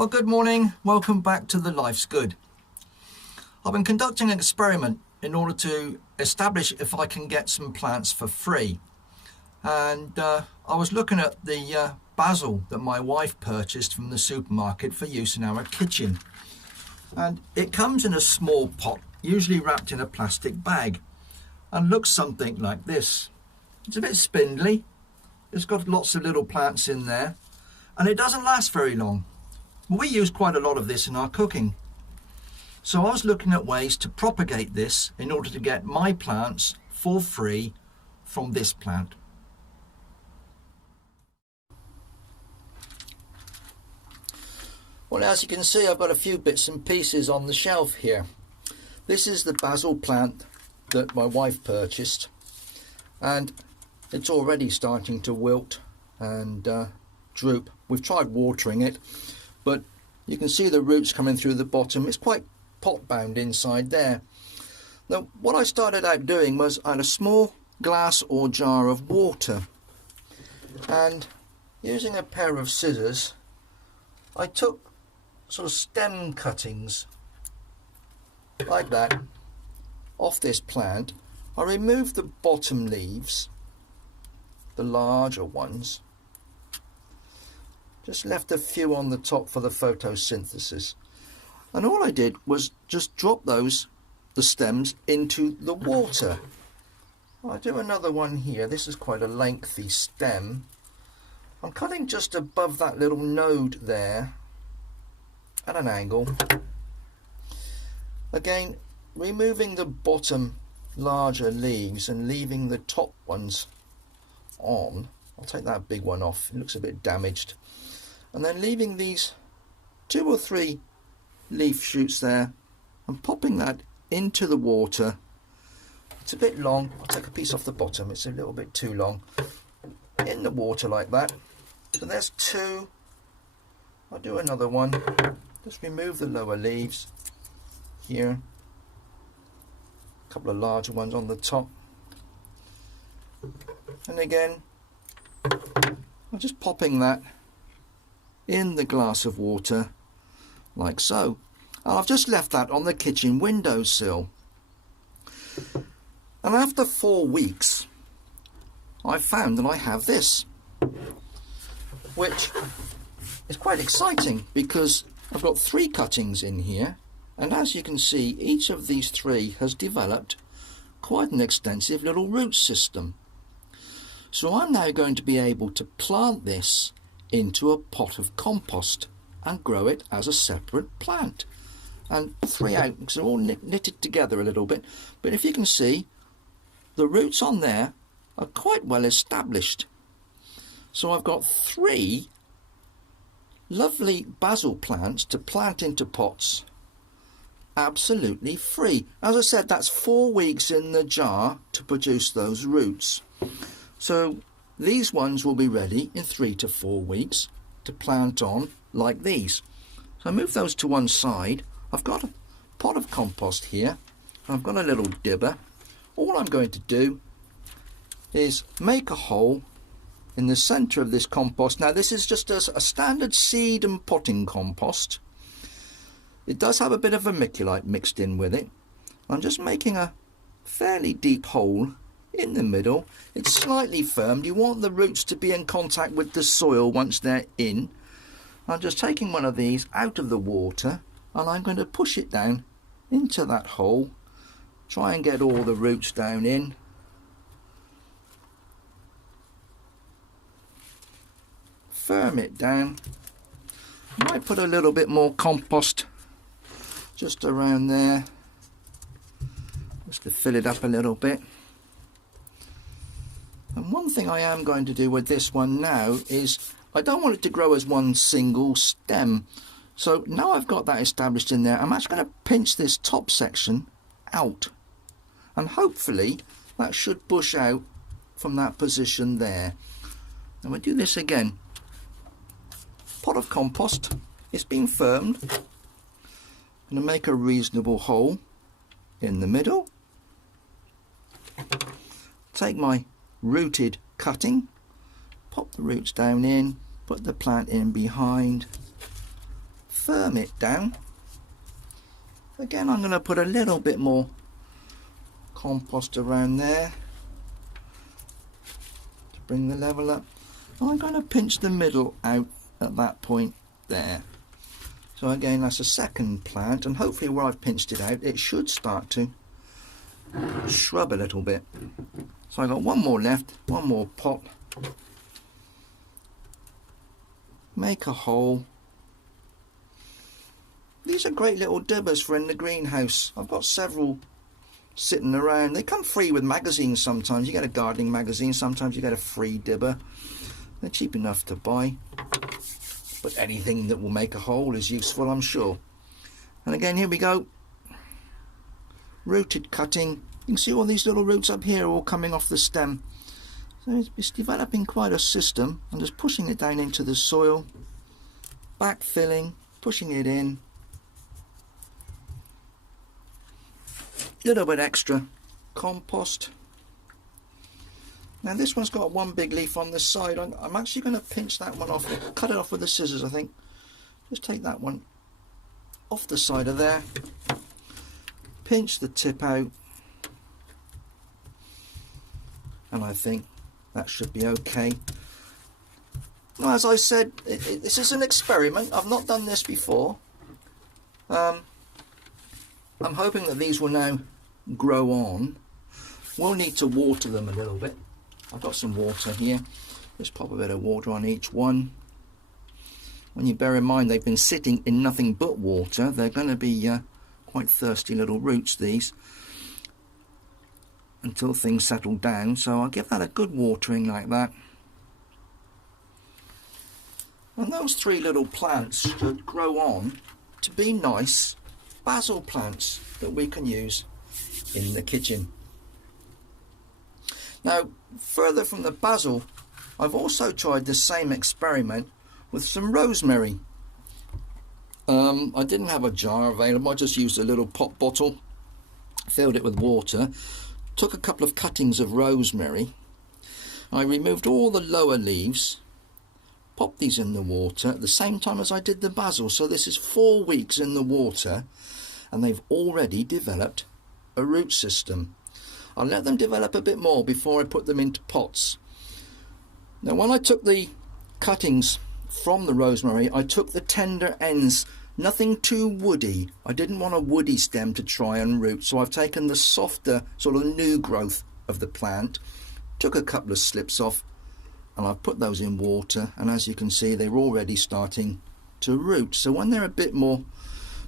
Well, good morning. Welcome back to the Life's Good. I've been conducting an experiment in order to establish if I can get some plants for free. And I was looking at the basil that my wife purchased from the supermarket for use in our kitchen. And it comes in a small pot, usually wrapped in a plastic bag, and looks something like this. It's a bit spindly. It's got lots of little plants in there, and it doesn't last very long. We use quite a lot of this in our cooking. So I was looking at ways to propagate this in order to get my plants for free from this plant. Well, as you can see, I've got a few bits and pieces on the shelf here. This is the basil plant that my wife purchased, and it's already starting to wilt and droop. We've tried watering it, but you can see the roots coming through the bottom. It's quite pot bound inside there. Now, what I started out doing was I had a small glass or jar of water, and using a pair of scissors I took sort of stem cuttings like that off this plant. I removed the bottom leaves, the larger ones, just left a few on the top for the photosynthesis, and all I did was just drop the stems into the water. I'll do another one here. This is quite a lengthy stem. I'm cutting just above that little node there at an angle. Again, removing the bottom larger leaves and leaving the top ones on. I'll take that big one off, it looks a bit damaged. And then leaving these 2 or 3 leaf shoots there and popping that into the water. It's a bit long. I'll take a piece off the bottom, it's a little bit too long. In the water like that. So there's 2. I'll do another one. Just remove the lower leaves here. A couple of larger ones on the top. And again, I'm just popping that in the glass of water like so. And I've just left that on the kitchen windowsill. And after 4 weeks, I found that I have this, which is quite exciting because I've got 3 cuttings in here, and as you can see, each of these 3 has developed quite an extensive little root system. So I'm now going to be able to plant this into a pot of compost and grow it as a separate plant. And 3 out, because they're all knitted together a little bit, but if you can see, the roots on there are quite well established. So I've got 3 lovely basil plants to plant into pots absolutely free. As I said, that's 4 weeks in the jar to produce those roots. So these ones will be ready in 3 to 4 weeks to plant on like these. So I move those to one side. I've got a pot of compost here. I've got a little dibber. All I'm going to do is make a hole in the centre of this compost. Now this is just a standard seed and potting compost. It does have a bit of vermiculite mixed in with it. I'm just making a fairly deep hole in the middle. It's slightly firm. You want the roots to be in contact with the soil once they're in. I'm just taking one of these out of the water and I'm going to push it down into that hole. Try and get all the roots down in. Firm it down. Might put a little bit more compost just around there, just to fill it up a little bit. And one thing I am going to do with this one now is I don't want it to grow as one single stem. So now I've got that established in there, I'm actually going to pinch this top section out, and hopefully that should bush out from that position there. And we'll do this again. Pot of compost, it's been firmed. I'm going to make a reasonable hole in the middle. Take my rooted cutting, pop the roots down in, put the plant in behind, firm it down. Again, I'm going to put a little bit more compost around there to bring the level up. I'm going to pinch the middle out at that point there. So again, that's a second plant, and hopefully where I've pinched it out, it should start to shrub a little bit. So I've got one more left, one more pot. Make a hole. These are great little dibbers for in the greenhouse. I've got several sitting around. They come free with magazines sometimes. You get a gardening magazine, sometimes you get a free dibber. They're cheap enough to buy. But anything that will make a hole is useful, I'm sure. And again, here we go. Rooted cutting. You can see all these little roots up here all coming off the stem. So it's developing quite a system. I'm just pushing it down into the soil, backfilling, pushing it in. A little bit extra compost. Now this one's got one big leaf on this side. I'm actually going to pinch that one off, cut it off with the scissors, I think. Just take that one off the side of there, pinch the tip out, and I think that should be okay. Now, as I said, this is an experiment. I've not done this before. I'm hoping that these will now grow on. We'll need to water them a little bit. I've got some water here. Just pop a bit of water on each one. When you bear in mind they've been sitting in nothing but water, they're going to be quite thirsty little roots, these, until things settle down. So I'll give that a good watering like that. And those three little plants should grow on to be nice basil plants that we can use in the kitchen. Now, further from the basil, I've also tried the same experiment with some rosemary. I didn't have a jar available. I just used a little pop bottle, filled it with water, took a couple of cuttings of rosemary. I removed all the lower leaves, popped these in the water at the same time as I did the basil. So this is 4 weeks in the water, and they've already developed a root system. I'll let them develop a bit more before I put them into pots. Now, when I took the cuttings from the rosemary, I took the tender ends, nothing too woody. I didn't want a woody stem to try and root, so I've taken the softer sort of new growth of the plant, took a couple of slips off, and I've put those in water, and as you can see, they're already starting to root. So when they're a bit more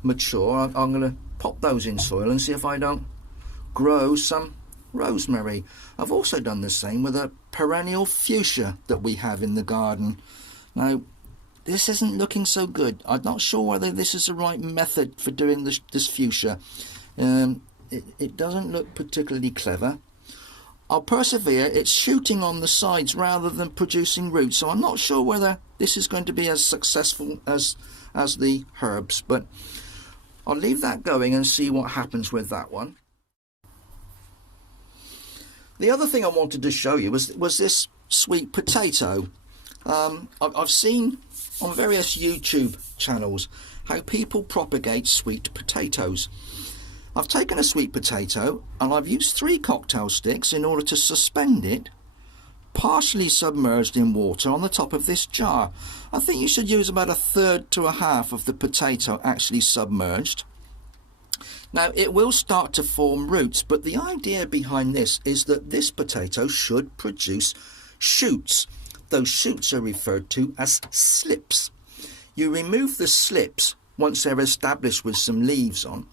mature, I'm going to pop those in soil and see if I don't grow some rosemary. I've also done the same with a perennial fuchsia that we have in the garden. Now, this isn't looking so good. I'm not sure whether this is the right method for doing this fuchsia. It doesn't look particularly clever. I'll persevere. It's shooting on the sides rather than producing roots, so I'm not sure whether this is going to be as successful as the herbs, but I'll leave that going and see what happens with that one. The other thing I wanted to show you was this sweet potato. I've seen on various YouTube channels how people propagate sweet potatoes. I've taken a sweet potato and I've used 3 cocktail sticks in order to suspend it, partially submerged in water on the top of this jar. I think you should use about 1/3 to 1/2 of the potato actually submerged. Now, it will start to form roots, but the idea behind this is that this potato should produce shoots. Those shoots are referred to as slips. You remove the slips once they're established with some leaves on,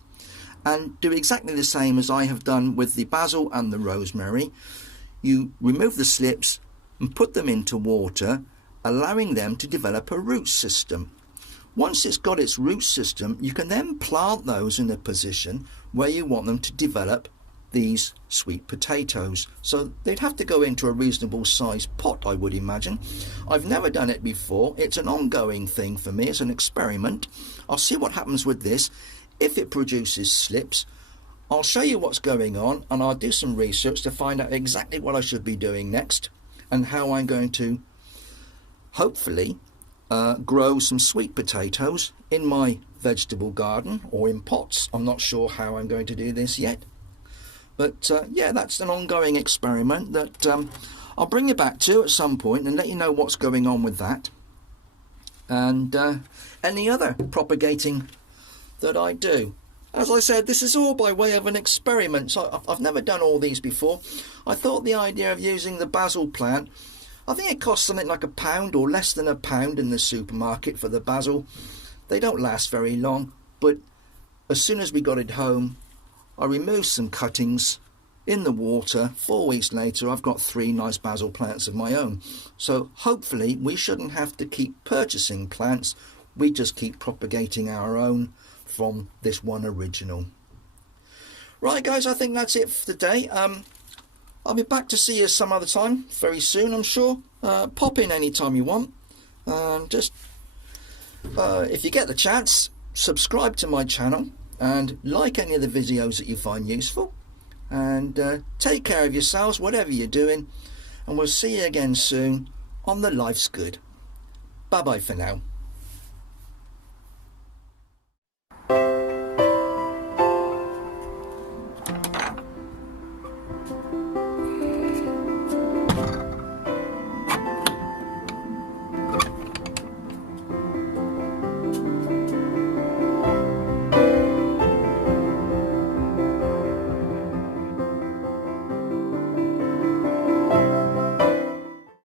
and do exactly the same as I have done with the basil and the rosemary. You remove the slips and put them into water, allowing them to develop a root system. Once it's got its root system, you can then plant those in a position where you want them to develop these sweet potatoes. So they'd have to go into a reasonable sized pot, I would imagine. I've never done it before. It's an ongoing thing for me. It's an experiment. I'll see what happens with this. If it produces slips, I'll show you what's going on, and I'll do some research to find out exactly what I should be doing next and how I'm going to hopefully grow some sweet potatoes in my vegetable garden or in pots. I'm not sure how I'm going to do this yet, but yeah, that's an ongoing experiment that I'll bring you back to at some point and let you know what's going on with that, and any other propagating that I do. As I said, this is all by way of an experiment, so I've never done all these before. I thought the idea of using the basil plant, I think it costs something like £1 or less than £1 in the supermarket for the basil. They don't last very long, but as soon as we got it home, I removed some cuttings in the water. 4 weeks later, I've got 3 nice basil plants of my own. So hopefully we shouldn't have to keep purchasing plants. We just keep propagating our own from this one original. Right guys, I think that's it for today. I'll be back to see you some other time, very soon I'm sure. Pop in anytime you want. Just if you get the chance, subscribe to my channel and like any of the videos that you find useful. And take care of yourselves, whatever you're doing. And we'll see you again soon on the Life's Good. Bye bye for now.